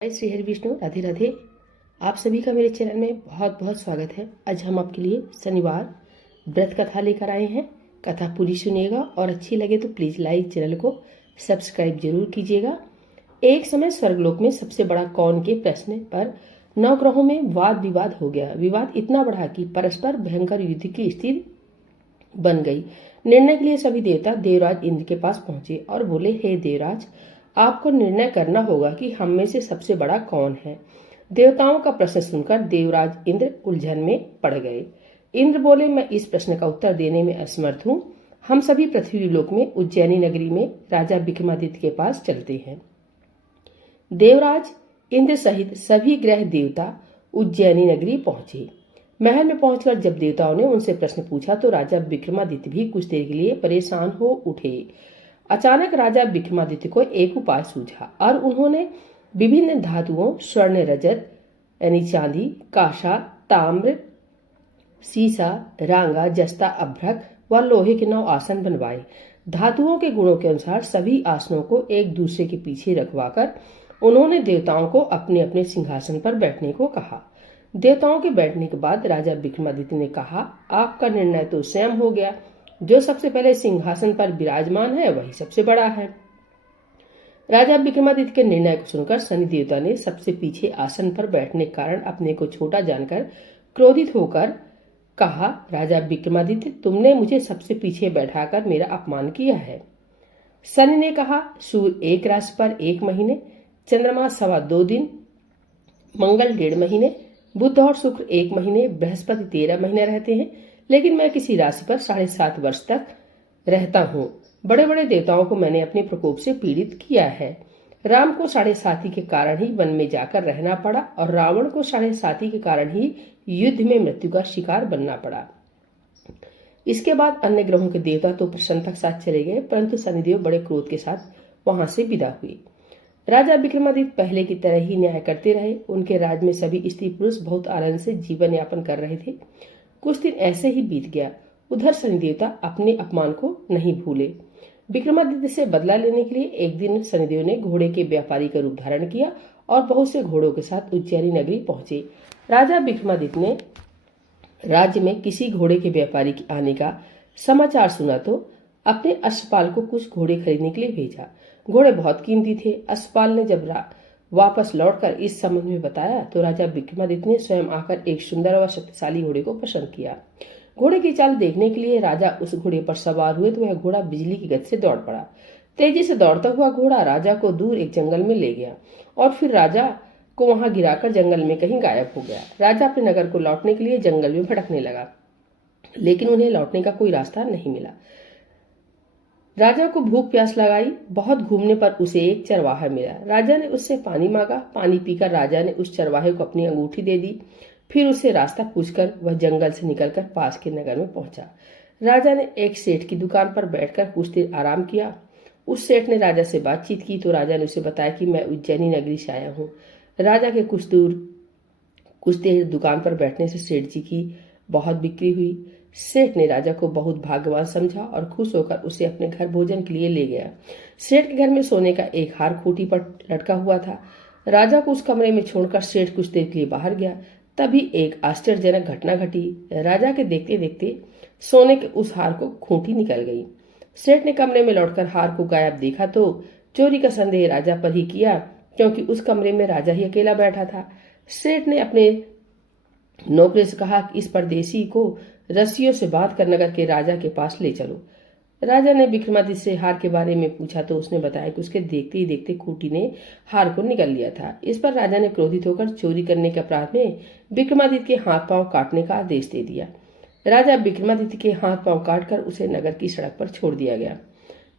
जय श्री हरि विष्णु, राधे राधे। आप सभी का मेरे चैनल में बहुत बहुत स्वागत है। आज हम आपके लिए शनिवार व्रत कथा लेकर आए हैं। कथा पूरी सुनिएगा और अच्छी लगे तो प्लीज लाइक, चैनल को सब्सक्राइब जरूर कीजिएगा। एक समय स्वर्गलोक में सबसे बड़ा कौन के प्रश्न पर नवग्रहों में वाद विवाद हो गया। विवाद इतना बढ़ा कि परस्पर भयंकर युद्ध की स्थिति बन गई। निर्णय के लिए सभी देवता देवराज इंद्र के पास पहुंचे और बोले, हे देवराज, आपको निर्णय करना होगा कि हम में से सबसे बड़ा कौन है। देवताओं का प्रश्न सुनकर देवराज इंद्र उलझन में पड़ गए। इंद्र बोले, मैं इस प्रश्न का उत्तर देने में असमर्थ हूँ। हम सभी पृथ्वी लोक में उज्जैनी नगरी में राजा विक्रमादित्य के पास चलते हैं। देवराज इंद्र सहित सभी ग्रह देवता उज्जैनी नगरी पहुंचे। महल में पहुंचकर जब देवताओं ने उनसे प्रश्न पूछा तो राजा विक्रमादित्य भी कुछ देर के लिए परेशान हो उठे। अचानक राजा विक्रमादित्य को एक उपाय सूझा और उन्होंने विभिन्न धातुओं स्वर्ण, रजत यानी चांदी, कांसा, ताम्र, सीसा, रांगा, जस्ता, अभ्रक व लोहे के 9 आसन बनवाए। धातुओं के गुणों के अनुसार सभी आसनों को एक दूसरे के पीछे रखवाकर उन्होंने देवताओं को अपने अपने सिंहासन पर बैठने को कहा। देवताओं के बैठने के बाद राजा विक्रमादित्य ने कहा, आपका निर्णय तो स्वयं हो गया। जो सबसे पहले सिंहासन पर विराजमान है वही सबसे बड़ा है। राजा विक्रमादित्य के निर्णय को सुनकर शनि देवता ने सबसे पीछे आसन पर बैठने के कारण अपने को छोटा जानकर क्रोधित होकर कहा, राजा विक्रमादित्य, तुमने मुझे सबसे पीछे बैठाकर मेरा अपमान किया है। शनि ने कहा, सूर्य एक राशि पर 1 महीने, चंद्रमा 2.25 दिन, मंगल 1.5 महीने, बुध और शुक्र 1 महीने, बृहस्पति 13 महीने रहते हैं, लेकिन मैं किसी राशि पर 7.5 वर्ष तक रहता हूँ। बड़े बड़े देवताओं को मैंने अपने प्रकोप से पीड़ित किया है। राम को 7.5 के कारण ही वन में जाकर रहना पड़ा और रावण को 7.5 के कारण ही युद्ध में मृत्यु का शिकार बनना पड़ा। इसके बाद अन्य ग्रहों के देवता तो प्रसन्नता के साथ चले गए, परंतु शनिदेव बड़े क्रोध के साथ वहां से विदा हुए। राजा विक्रमादित्य पहले की तरह ही न्याय करते रहे। उनके राज्य में सभी स्त्री पुरुष बहुत आनंद से जीवन यापन कर रहे थे। कुछ दिन ऐसे ही बीत गया। उधर शनि देवता अपने अपमान को नहीं भूले। विक्रमादित्य से बदला लेने के लिए एक दिन शनिदेव ने घोड़े के व्यापारी का रूप धारण किया और बहुत से घोड़ों के साथ उज्जैनी नगरी पहुंचे। राजा विक्रमादित्य ने राज्य में किसी घोड़े के व्यापारी के आने का समाचार सुना तो अपने अश्वपाल को कुछ घोड़े खरीदने के लिए भेजा। घोड़े बहुत कीमती थे। अश्वपाल ने जब वापस लौटकर इस संबंध में बताया तो राजा विक्रमादित्य ने स्वयं आकर एक सुंदर व शक्तिशाली घोड़े को पसंद किया। घोड़े की चाल देखने के लिए राजा उस घोड़े पर सवार हुए तो वह घोड़ा बिजली की गति से दौड़ पड़ा। तेजी से दौड़ता हुआ घोड़ा राजा को दूर एक जंगल में ले गया और फिर राजा को वहां गिराकर जंगल में कहीं गायब हो गया। राजा अपने नगर को लौटने के लिए जंगल में भटकने लगा, लेकिन उन्हें लौटने का कोई रास्ता नहीं मिला। राजा को भूख प्यास लगाई। बहुत घूमने पर उसे एक चरवाहा मिला। राजा ने उससे पानी मांगा। पानी पीकर राजा ने उस चरवाहे को अपनी अंगूठी दे दी। फिर उससे रास्ता पूछकर वह जंगल से निकलकर पास के नगर में पहुंचा। राजा ने एक सेठ की दुकान पर बैठकर कुछ देर आराम किया। उस सेठ ने राजा से बातचीत की तो राजा ने उसे बताया कि मैं उज्जैनी नगरी से आया हूँ। राजा के कुछ देर दुकान पर बैठने से सेठ जी की बहुत बिक्री हुई। सेठ ने राजा को बहुत भाग्यवान समझा और खुश होकर उसे अपने घर भोजन के लिए ले गया। सेठ के घर में सोने का एक हार खूंटी पर लटका हुआ था। राजा को उस कमरे में छोड़कर सेठ कुछ देर के लिए बाहर गया। तभी एक आश्चर्यजनक घटना घटी। राजा के देखते देखते सोने के उस हार को खूंटी निकल गई। सेठ ने कमरे में लौटकर हार को गायब देखा तो चोरी का संदेह राजा पर ही किया, क्योंकि उस कमरे में राजा ही अकेला बैठा था। सेठ ने अपने नौकरी से कहा कि इस परदेसी को रस्सियों से बांध कर नगर के राजा के पास ले चलो। राजा ने विक्रमादित्य से हार के बारे में पूछा तो उसने बताया कि उसके देखते ही देखते खूंटी ने हार को निगल लिया था। इस पर राजा ने क्रोधित होकर चोरी करने के अपराध में विक्रमादित्य के हाथ पांव काटने का आदेश दे दिया। राजा विक्रमादित्य के हाथ पांव काटकर उसे नगर की सड़क पर छोड़ दिया गया।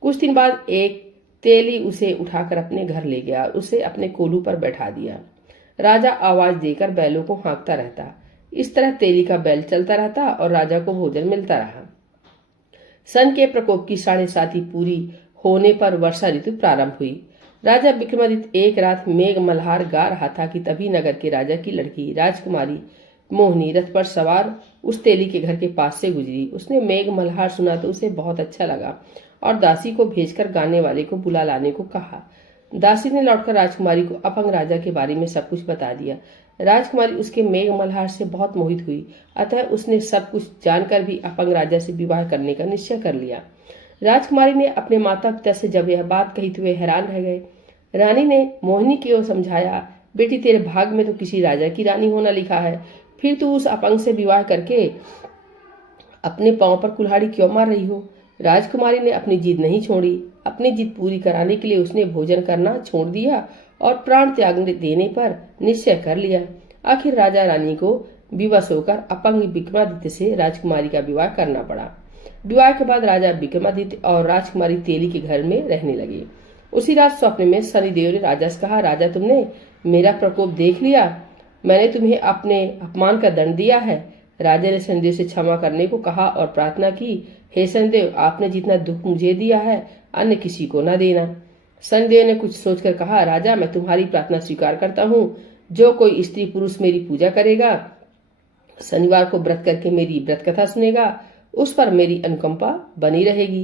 कुछ दिन बाद एक तेली उसे उठाकर अपने घर ले गया और उसे अपने कोलू पर बैठा दिया। राजा आवाज देकर बैलों को हाँकता रहता। इस तरह तेली का बैल चलता रहता और राजा को भोजन मिलता रहा। सन के प्रकोप की 7.5 पूरी होने पर वर्षा ऋतु प्रारंभ हुई। राजा विक्रमादित्य एक रात मेघ मल्हार गा रहा था कि तभी नगर के राजा की लड़की राजकुमारी मोहिनी रथ पर सवार उस तेली के घर के पास से गुजरी। उसने मेघ मल्हार सुना तो उसे बहुत अच्छा लगा और दासी को भेजकर गाने वाले को बुला लाने को कहा। दासी ने लौटकर राजकुमारी को अपंग राजा के बारे में सब कुछ बता दिया। राजकुमारी उसके मेघ मल्हार से बहुत मोहित हुई, अतः उसने सब कुछ जानकर भी अपंग राजा से विवाह करने का निश्चय कर लिया। राजकुमारी ने अपने माता पिता से जब यह बात कही तो वे हैरान रह गए। रानी ने मोहिनी की ओर समझाया, बेटी तेरे भाग में तो किसी राजा की रानी होना लिखा है, फिर तू उस अपंग से विवाह करके अपने पांव पर कुल्हाड़ी क्यों मार रही हो। राजकुमारी ने अपनी जिद नहीं छोड़ी। अपनी जिद पूरी कराने के लिए उसने भोजन करना छोड़ दिया और प्राण त्याग देने पर निश्चय कर लिया। आखिर राजा रानी को विवश होकर अपंग विक्रमादित्य से राजकुमारी का विवाह करना पड़ा। विवाह के बाद राजा विक्रमादित्य और राजकुमारी तेली के घर में रहने लगे। उसी रात स्वप्न में शनिदेव ने राजा से कहा, राजा तुमने मेरा प्रकोप देख लिया, मैंने तुम्हें अपने अपमान का दंड दिया है। राजा ने शनिदेव से क्षमा करने को कहा और प्रार्थना की, हे शनिदेव, आपने जितना दुख मुझे दिया है अन्य किसी को न देना। शनिदेव ने कुछ सोचकर कहा, राजा मैं तुम्हारी प्रार्थना स्वीकार करता हूँ। जो कोई स्त्री पुरुष मेरी पूजा करेगा, शनिवार को व्रत करके मेरी व्रत कथा सुनेगा, उस पर मेरी अनुकंपा बनी रहेगी।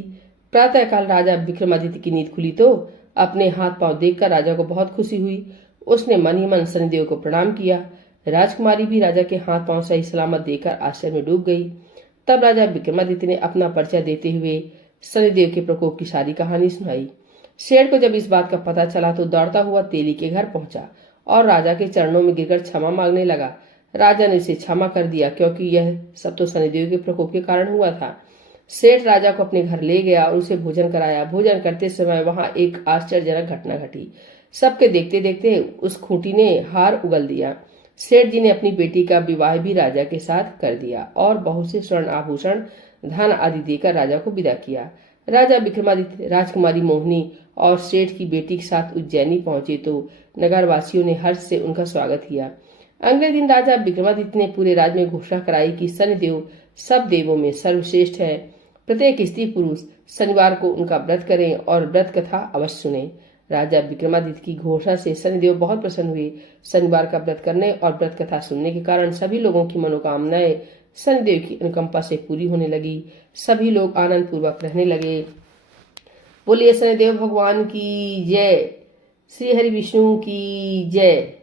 प्रातःकाल राजा विक्रमादित्य की नींद खुली तो अपने हाथ पांव देखकर राजा को बहुत खुशी हुई। उसने मन ही मन शनिदेव को प्रणाम किया। राजकुमारी भी राजा के हाथ पांव सही सलामत देखकर आश्चर्य में डूब गई। तब राजा विक्रमादित्य ने अपना परिचय देते हुए शनिदेव के प्रकोप की सारी कहानी सुनाई। शेर को जब इस बात का पता चला तो दौड़ता हुआ तेली के घर पहुंचा और राजा के चरणों में गिरकर क्षमा मांगने लगा। राजा ने उसे क्षमा कर दिया, क्योंकि यह सब तो शनिदेव के प्रकोप के कारण हुआ था। सेठ राजा को अपने घर ले गया और उसे भोजन कराया। भोजन करते समय वहां एक आश्चर्यजनक घटना घटी। सबके देखते देखते उस खूंटी ने हार उगल दिया। सेठ जी ने अपनी बेटी का विवाह भी राजा के साथ कर दिया और बहुत से स्वर्ण आभूषण, धन आदि देकर राजा को विदा किया। राजा विक्रमादित्य, राजकुमारी मोहिनी और सेठ की बेटी के साथ उज्जैनी पहुंचे तो नगरवासियों ने हर्ष से उनका स्वागत किया। अगले दिन राजा विक्रमादित्य ने पूरे राज्य में घोषणा कराई कि शनिदेव सब देवों में सर्वश्रेष्ठ है। प्रत्येक स्त्री पुरुष शनिवार को उनका व्रत करें और व्रत कथा अवश्य सुने। राजा विक्रमादित्य की घोषणा से शनिदेव बहुत प्रसन्न हुए। शनिवार का व्रत करने और व्रत कथा सुनने के कारण सभी लोगों की मनोकामनाएं शनिदेव की अनुकंपा से पूरी होने लगी। सभी लोग आनंद पूर्वक रहने लगे। बोलिए शनिदेव भगवान की जय। श्री हरि विष्णु की जय।